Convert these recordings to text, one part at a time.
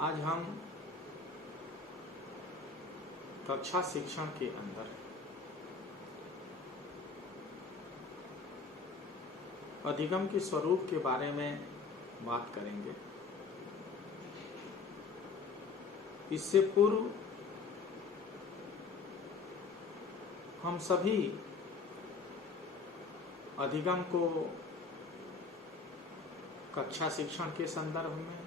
आज हम कक्षा शिक्षण के अंदर अधिगम के स्वरूप के बारे में बात करेंगे। इससे पूर्व हम सभी अधिगम को कक्षा शिक्षण के संदर्भ में,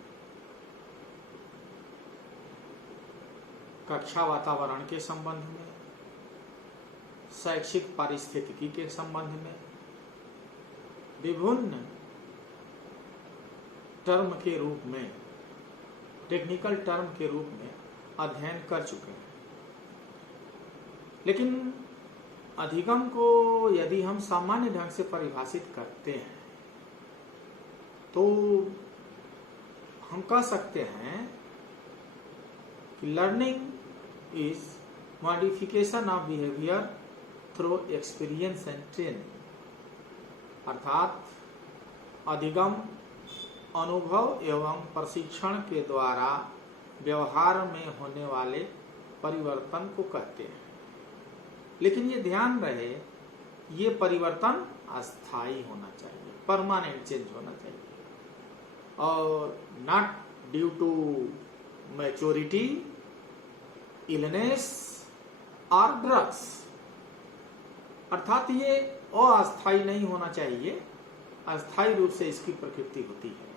कक्षा वातावरण के संबंध में, शैक्षिक पारिस्थितिकी के संबंध में विभिन्न टर्म के रूप में, टेक्निकल टर्म के रूप में अध्ययन कर चुके हैं। लेकिन अधिगम को यदि हम सामान्य ढंग से परिभाषित करते हैं तो हम कह सकते हैं कि learning is modification of behaviour through experience and training, अर्थात अधिगम अनुभव एवं प्रशिक्षण के द्वारा व्यवहार में होने वाले परिवर्तन को कहते हैं। लेकिन ये ध्यान रहे, ये परिवर्तन अस्थायी होना चाहिए, परमानेंट चेंज होना चाहिए, और not due to maturity, illness और ड्रग्स, अर्थात ये अस्थायी नहीं होना चाहिए, अस्थायी रूप से इसकी प्रकृति होती है।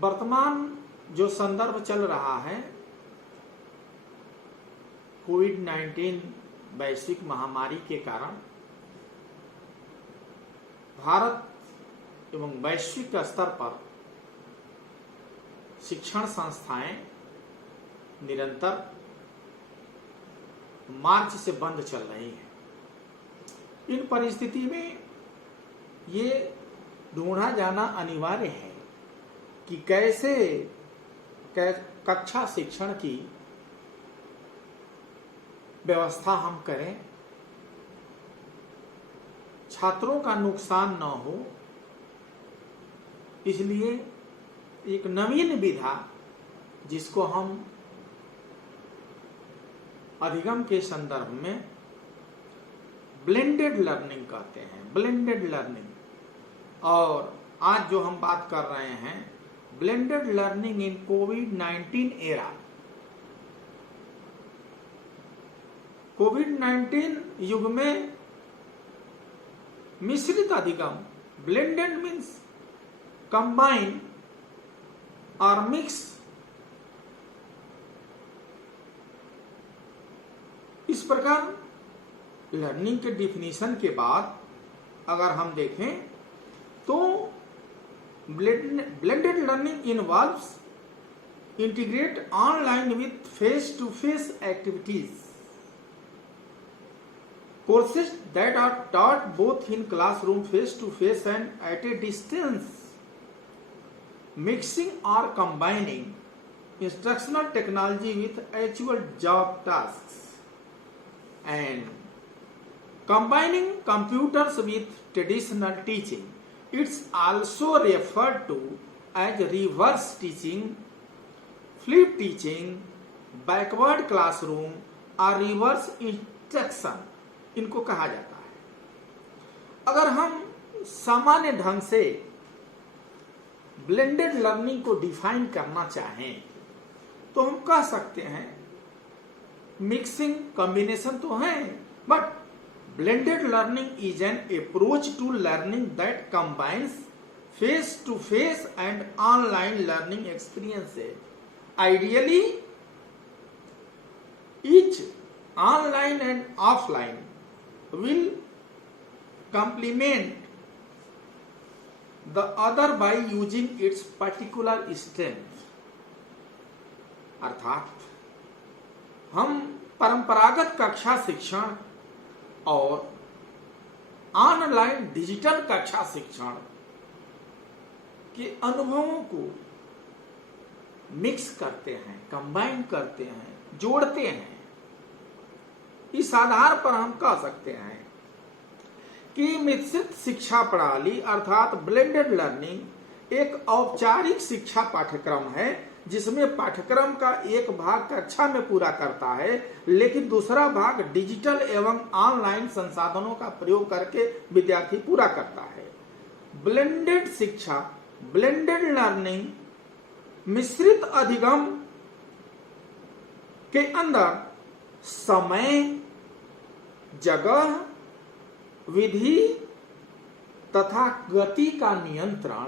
वर्तमान जो संदर्भ चल रहा है, कोविड-19 वैश्विक महामारी के कारण भारत एवं वैश्विक स्तर पर शिक्षण संस्थाएं निरंतर मार्च से बंद चल रही हैं। इन परिस्थिति में ये ढूंढा जाना अनिवार्य है कि कैसे कक्षा शिक्षण की व्यवस्था हम करें, छात्रों का नुकसान न हो। इसलिए एक नवीन विधा, जिसको हम अधिगम के संदर्भ में ब्लेंडेड लर्निंग कहते हैं, ब्लेंडेड लर्निंग। और आज जो हम बात कर रहे हैं, ब्लेंडेड लर्निंग इन कोविड-19 एरा। कोविड-19 युग में मिश्रित अधिगम, ब्लेंडेड मीन्स कंबाइन और मिक्स। इस प्रकार लर्निंग के डिफिनीशन के बाद अगर हम देखें तो blended learning involves integrate online with face to face activities, courses that are taught both in classroom face to face and at a distance, mixing or combining instructional technology with actual job tasks, and combining computers with traditional teaching. It's also referred to as reverse teaching, flip teaching, backward classroom or reverse instruction, इनको कहा जाता है। अगर हम सामान्य ढंग से blended learning को डिफाइन करना चाहें तो हम कह सकते हैं मिक्सिंग, कॉम्बिनेशन तो है, but blended learning is an approach to learning that combines face to face and online learning experiences. Ideally each online and offline will complement the other by using its particular strength। अर्थात हम परंपरागत कक्षा शिक्षण और online digital कक्षा शिक्षण के अनुभवों को मिक्स करते हैं, कंबाइन करते हैं, जोड़ते हैं। इस आधार पर हम कह सकते हैं कि मिश्रित शिक्षा प्रणाली अर्थात ब्लेंडेड लर्निंग एक औपचारिक शिक्षा पाठ्यक्रम है जिसमें पाठ्यक्रम का एक भाग कक्षा में पूरा करता है, लेकिन दूसरा भाग डिजिटल एवं ऑनलाइन संसाधनों का प्रयोग करके विद्यार्थी पूरा करता है। ब्लेंडेड शिक्षा, ब्लेंडेड लर्निंग, मिश्रित अधिगम के अंदर समय, जगह, विधि तथा गति का नियंत्रण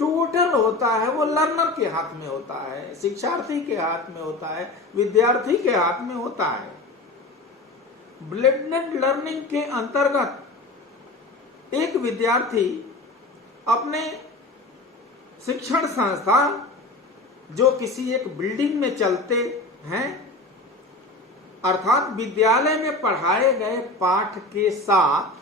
टोटल होता है, वो लर्नर के हाथ में होता है, शिक्षार्थी के हाथ में होता है, विद्यार्थी के हाथ में होता है। ब्लेंडेड लर्निंग के अंतर्गत एक विद्यार्थी अपने शिक्षण संस्थान जो किसी एक बिल्डिंग में चलते हैं, अर्थात विद्यालय में पढ़ाए गए पाठ के साथ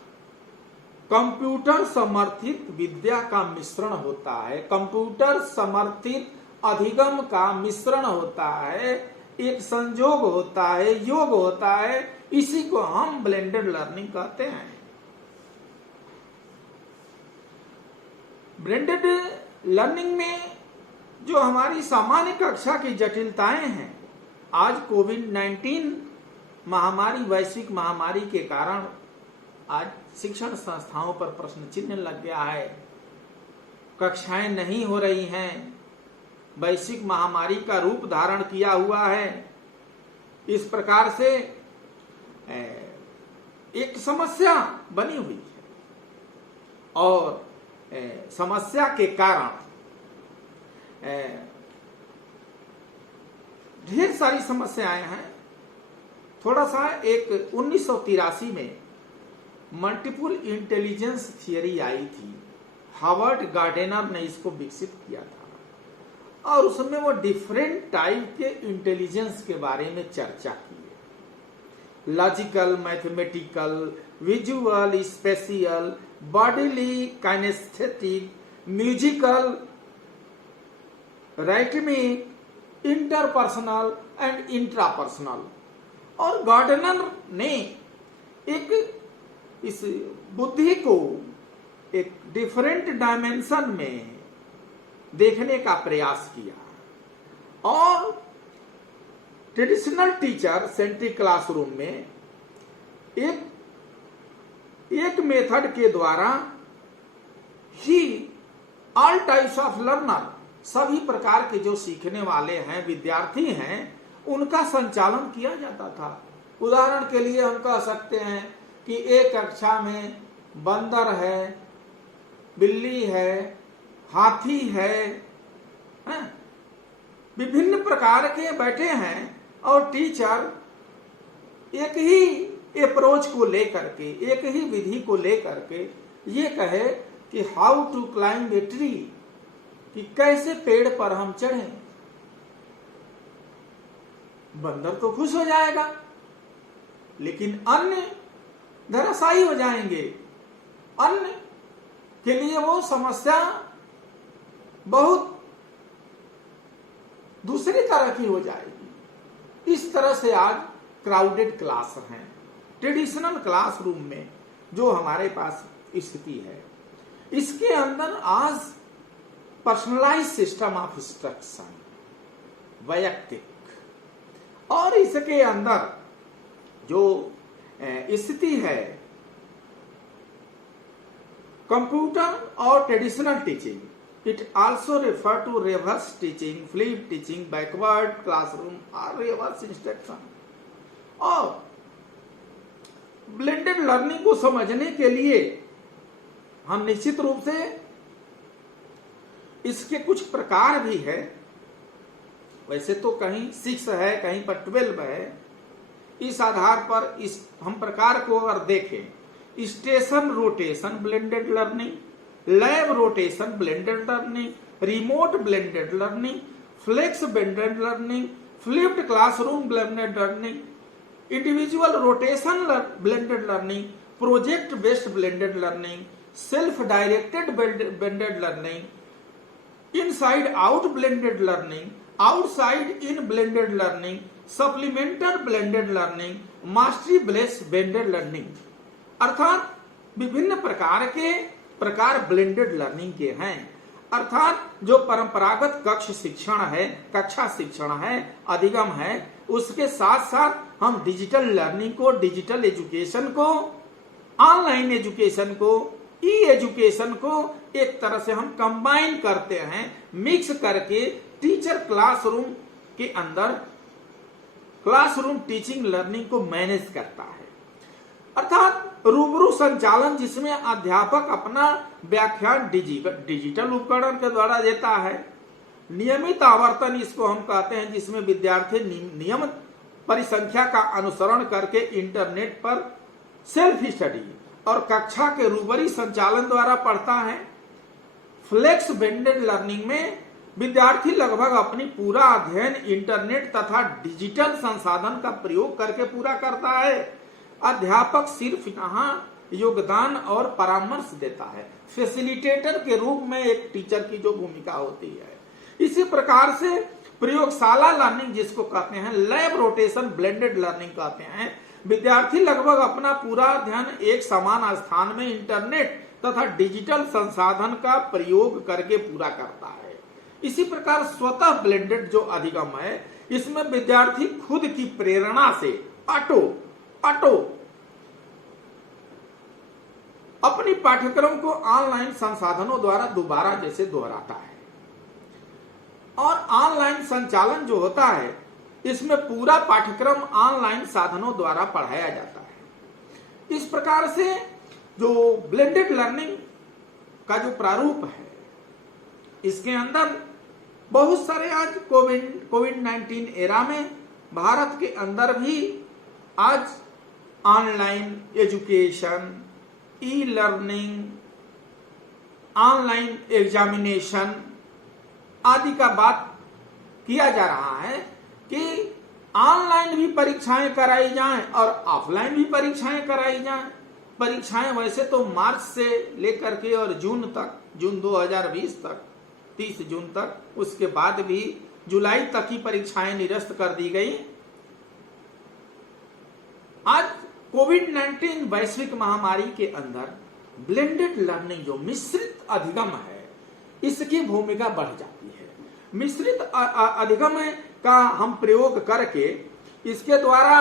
कंप्यूटर समर्थित विद्या का मिश्रण होता है, कंप्यूटर समर्थित अधिगम का मिश्रण होता है, एक संयोग होता है, योग होता है। इसी को हम ब्लेंडेड लर्निंग कहते हैं। ब्लेंडेड लर्निंग में जो हमारी सामान्य कक्षा की जटिलताएं हैं, आज कोविड-19 महामारी, वैश्विक महामारी के कारण आज शिक्षण संस्थाओं पर प्रश्न चिन्ह लग गया है। कक्षाएं नहीं हो रही हैं, वैश्विक महामारी का रूप धारण किया हुआ है। इस प्रकार से एक समस्या बनी हुई है और समस्या के कारण ढेर सारी समस्याएं हैं। थोड़ा सा एक 1983 में मल्टीपल इंटेलिजेंस थियरी आई थी, हार्वर्ड गार्डनर ने इसको विकसित किया था और उसमें वो डिफरेंट टाइप के इंटेलिजेंस के बारे में चर्चा की है। Logical, mathematical, visual, spatial, bodily, kinesthetic, musical, rhythmic, interpersonal and intrapersonal. और गार्डनर ने एक इस बुद्धि को एक डिफरेंट डायमेंशन में देखने का प्रयास किया और ट्रेडिशनल टीचर सेंट्रिक क्लासरूम में एक मेथड के द्वारा ही ऑल टाइप्स ऑफ लर्नर, सभी प्रकार के जो सीखने वाले हैं, विद्यार्थी हैं, उनका संचालन किया जाता था। उदाहरण के लिए हम कह सकते हैं कि एक कक्षा में बंदर है, बिल्ली है, हाथी है, विभिन्न प्रकार के बैठे हैं और टीचर एक ही अप्रोच को लेकर के, एक ही विधि को लेकर के ये कहे कि how to climb a tree, कि कैसे पेड़ पर हम चढ़ें। बंदर तो खुश हो जाएगा, लेकिन अन्य धराशायी हो जाएंगे। अन्य के लिए वो समस्या बहुत दूसरी तरह की हो जाएगी। इस तरह से आज क्राउडेड क्लास हैं। ट्रेडिशनल क्लासरूम में जो हमारे पास स्थिति है, इसके अंदर आज पर्सनलाइज सिस्टम ऑफ इंस्ट्रक्शन, वैयक्तिक, और इसके अंदर जो स्थिति है कंप्यूटर और traditional teaching, it also refer to reverse teaching, flip teaching, backward classroom और रिवर्स इंस्ट्रक्शन। और ब्लेंडेड लर्निंग को समझने के लिए हम निश्चित रूप से इसके कुछ प्रकार भी है। वैसे तो कहीं 6 है, कहीं पर 12 है। इस आधार पर इस हम प्रकार को अगर देखें, station rotation blended learning, lab rotation blended learning, remote blended learning, flex blended learning, flipped classroom blended learning, individual rotation blended learning, project based blended learning, self directed blended learning, inside out blended learning, outside in blended learning, supplemental blended learning, mastery based blended learning. अर्थात विभिन्न प्रकार blended learning के हैं। अर्थात जो परंपरागत कक्षा शिक्षण है, अधिगम है, उसके साथ साथ हम डिजिटल लर्निंग को, डिजिटल एजुकेशन को, ऑनलाइन एजुकेशन को, ई एजुकेशन को एक तरह से हम कंबाइन करते हैं, मिक्स करके टीचर क्लासरूम के अंदर क्लासरूम टीचिंग लर्निंग को मैनेज करता है। अर्थात रूबरू संचालन जिसमें अध्यापक अपना व्याख्यान डिजिटल उपकरण के द्वारा देता है। नियमित आवर्तन इसको हम कहते हैं, जिसमें विद्यार्थी नियमित परिसंख्या का अनुसरण करके इंटरनेट पर सेल्फ स्टडी और कक्षा के रूबरी संचालन द्वारा पढ़ता है। फ्लेक्स बेंडेड लर्निंग में विद्यार्थी लगभग अपनी पूरा अध्ययन इंटरनेट तथा डिजिटल संसाधन का प्रयोग करके पूरा करता है। अध्यापक सिर्फ यहाँ योगदान और परामर्श देता है, फैसिलिटेटर के रूप में एक टीचर की जो भूमिका होती है। इसी प्रकार से प्रयोगशाला लर्निंग जिसको कहते हैं, लैब रोटेशन ब्लेंडेड लर्निंग कहते हैं, विद्यार्थी लगभग अपना पूरा अध्ययन एक समान स्थान में इंटरनेट तथा डिजिटल संसाधन का प्रयोग करके पूरा करता है। इसी प्रकार स्वतः ब्लेंडेड जो अधिगम है, इसमें विद्यार्थी खुद की प्रेरणा से ऑटो अपनी पाठ्यक्रम को ऑनलाइन संसाधनों द्वारा दोबारा जैसे दोहराता है। और ऑनलाइन संचालन जो होता है, इसमें पूरा पाठ्यक्रम ऑनलाइन साधनों द्वारा पढ़ाया जाता है। इस प्रकार से जो ब्लेंडेड लर्निंग का जो प्रारूप है, इसके अंदर बहुत सारे आज कोविड-19 एरा में भारत के अंदर भी आज ऑनलाइन एजुकेशन, ई लर्निंग, ऑनलाइन एग्जामिनेशन आदि का बात किया जा रहा है कि ऑनलाइन भी परीक्षाएं कराई जाएं और ऑफलाइन भी परीक्षाएं कराई जाएं। परीक्षाएं वैसे तो मार्च से लेकर के और जून 2020 तक, 30 जून तक, उसके बाद भी जुलाई तक की परीक्षाएं निरस्त कर दी गई। आज कोविड-19 वैश्विक महामारी के अंदर ब्लेंडेड लर्निंग जो मिश्रित अधिगम है, इसकी भूमिका बढ़ जाती है। मिश्रित अधिगम का हम प्रयोग करके इसके द्वारा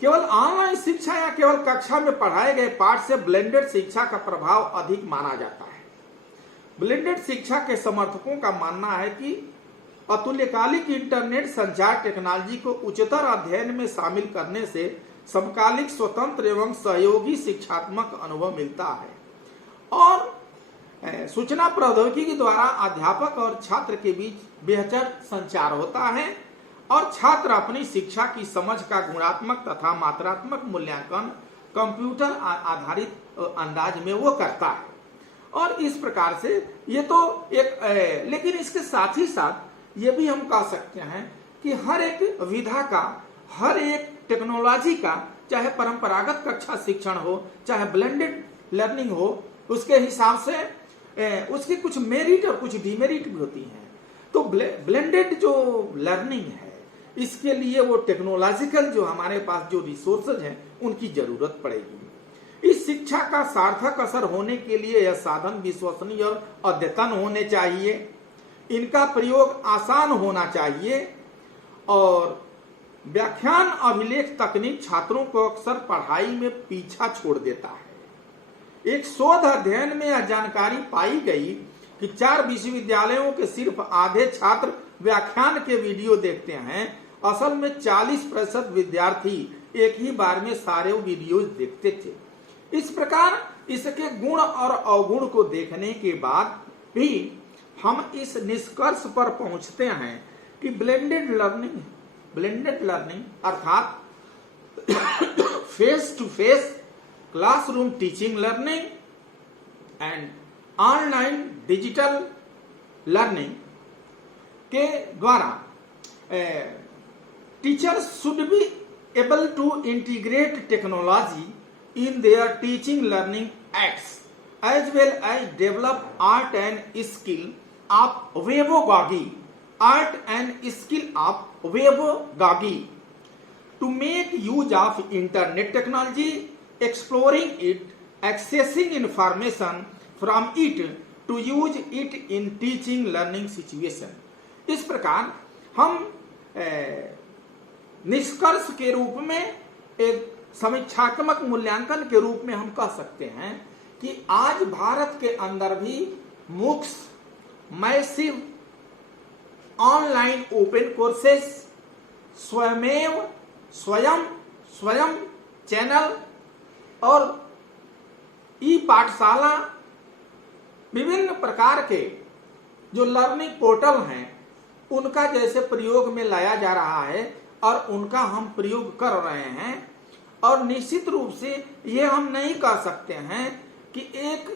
केवल ऑनलाइन शिक्षा या केवल कक्षा में पढ़ाए गए पाठ से ब्लेंडेड शिक्षा का प्रभाव अधिक माना जाता है। ब्लेंडेड शिक्षा के समर्थकों का मानना है कि अतुल्यकालिक इंटरनेट संचार टेक्नोलॉजी को उच्चतर अध्ययन में शामिल करने से समकालिक स्वतंत्र एवं सहयोगी शिक्षात्मक अनुभव मिलता है और सूचना प्रौद्योगिकी द्वारा अध्यापक और छात्र के बीच बेहतर संचार होता है और छात्र अपनी शिक्षा की समझ का गुणात्मक तथा मात्रात्मक मूल्यांकन कंप्यूटर आधारित अंदाज में वो करता है। और इस प्रकार से ये तो एक लेकिन इसके साथ ही साथ ये भी हम कह सकते हैं कि हर एक विधा का, हर एक टेक्नोलॉजी का, चाहे परंपरागत कक्षा शिक्षण हो, चाहे ब्लेंडेड लर्निंग हो, उसके हिसाब से उसके कुछ मेरिट और कुछ डिमेरिट भी होती हैं। तो ब्लेंडेड जो लर्निंग है, इसके लिए वो टेक्नोलॉजिकल जो हमारे पास जो रिसोर्सेज हैं, उनकी जरूरत पड़ेगी। इस शिक्षा का सार्थक असर होने के लिए यह साधन विश्वसनीय और अद्यतन होने चाहिए, इनका प्रयोग आसान होना चाहिए और व्याख्यान अभिलेख तकनीक छात्रों को अक्सर पढ़ाई में पीछा छोड़ देता है। एक शोध अध्ययन में यह जानकारी पाई गई कि 4 विश्वविद्यालयों के सिर्फ आधे छात्र व्याख्यान के वीडियो देखते हैं। असल में 40% विद्यार्थी एक ही बार में सारे वीडियोज देखते थे। इस प्रकार इसके गुण और अवगुण को देखने के बाद भी हम इस निष्कर्ष पर पहुंचते हैं कि ब्लेंडेड लर्निंग अर्थात face to face classroom teaching learning and online digital learning के द्वारा teachers should be able to integrate technology in their teaching learning acts as well as develop art and skill of pedagogy to make use of internet technology, exploring it accessing information from it to use it in teaching learning situation। इस प्रकार हम निष्कर्ष के रूप में, एक समीक्षात्मक मूल्यांकन के रूप में हम कह सकते हैं कि आज भारत के अंदर भी MOOCs, massive online open courses, स्वयं चैनल और ई पाठशाला, विभिन्न प्रकार के जो लर्निंग पोर्टल हैं उनका जैसे प्रयोग में लाया जा रहा है और उनका हम प्रयोग कर रहे हैं। और निश्चित रूप से ये हम नहीं कह सकते हैं कि एक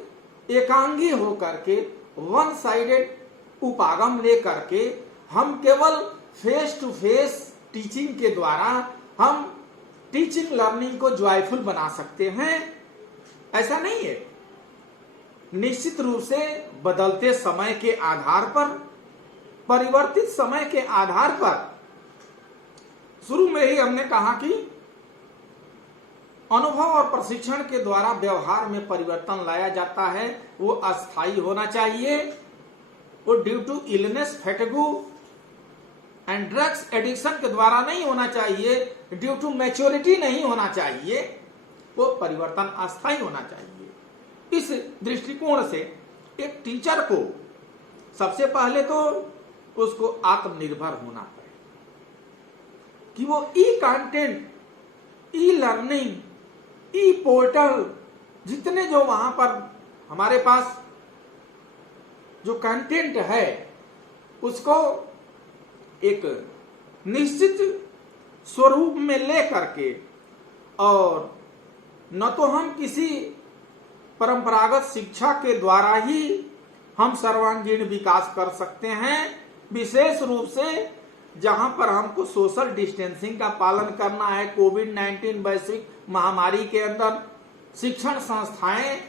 एकांगी होकर के, वन साइडेड उपागम लेकर के हम केवल फेस टू फेस टीचिंग के द्वारा हम टीचिंग लर्निंग को जॉयफुल बना सकते हैं, ऐसा नहीं है। निश्चित रूप से बदलते समय के आधार पर, परिवर्तित समय के आधार पर, शुरू में ही हमने कहा कि अनुभव और प्रशिक्षण के द्वारा व्यवहार में परिवर्तन लाया जाता है। वो अस्थायी होना चाहिए, वो due to illness, fatigue and drugs addiction के द्वारा नहीं होना चाहिए, ड्यू टू मैच्योरिटी नहीं होना चाहिए, वो परिवर्तन अस्थायी होना चाहिए। इस दृष्टिकोण से एक टीचर को सबसे पहले तो उसको आत्मनिर्भर होना पड़े कि वो ई कंटेंट, ई लर्निंग, ई पोर्टल, जितने जो वहां पर हमारे पास जो कंटेंट है उसको एक निश्चित स्वरूप में ले करके, और न तो हम किसी परंपरागत शिक्षा के द्वारा ही हम सर्वांगीण विकास कर सकते हैं, विशेष रूप से जहां पर हमको सोशल डिस्टेंसिंग का पालन करना है। कोविड-19 वैश्विक महामारी के अंदर शिक्षण संस्थाएं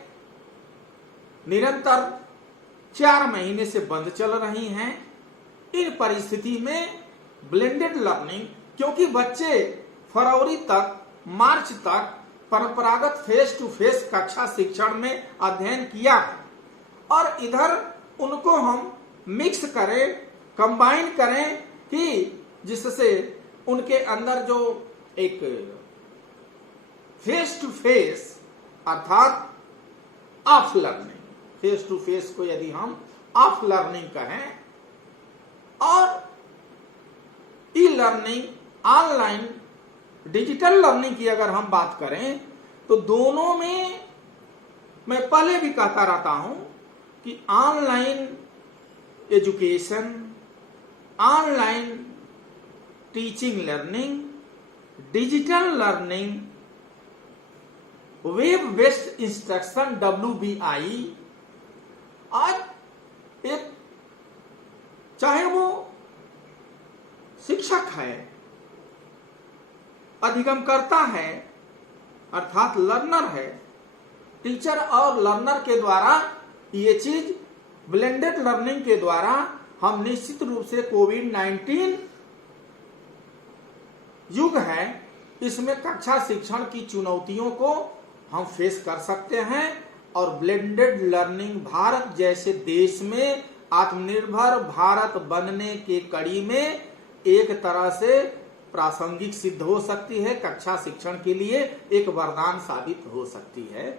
निरंतर 4 महीने से बंद चल रही हैं। इन परिस्थिति में ब्लेंडेड लर्निंग, क्योंकि बच्चे फरवरी तक, मार्च तक परंपरागत फेस टू फेस कक्षा शिक्षण में अध्ययन किया है, और इधर उनको हम मिक्स करें, कंबाइन करें कि जिससे उनके अंदर जो एक फेस टू फेस अर्थात off learning, face to face को यदि हम ऑफ लर्निंग कहें और e learning, online digital learning की अगर हम बात करें तो दोनों में मैं पहले भी कहता रहता हूं कि online education, online teaching learning, digital learning, web based instruction WBI, आज एक चाहे वो शिक्षक है, अधिगमकर्ता है अर्थात लर्नर है, टीचर और लर्नर के द्वारा ये चीज ब्लेंडेड लर्निंग के द्वारा हम निश्चित रूप से कोविड-19 युग है, इसमें कक्षा शिक्षण की चुनौतियों को हम फेस कर सकते हैं। और ब्लेंडेड लर्निंग भारत जैसे देश में आत्मनिर्भर भारत बनने के कड़ी में एक तरह से प्रासंगिक सिद्ध हो सकती है, कक्षा शिक्षण के लिए एक वरदान साबित हो सकती है।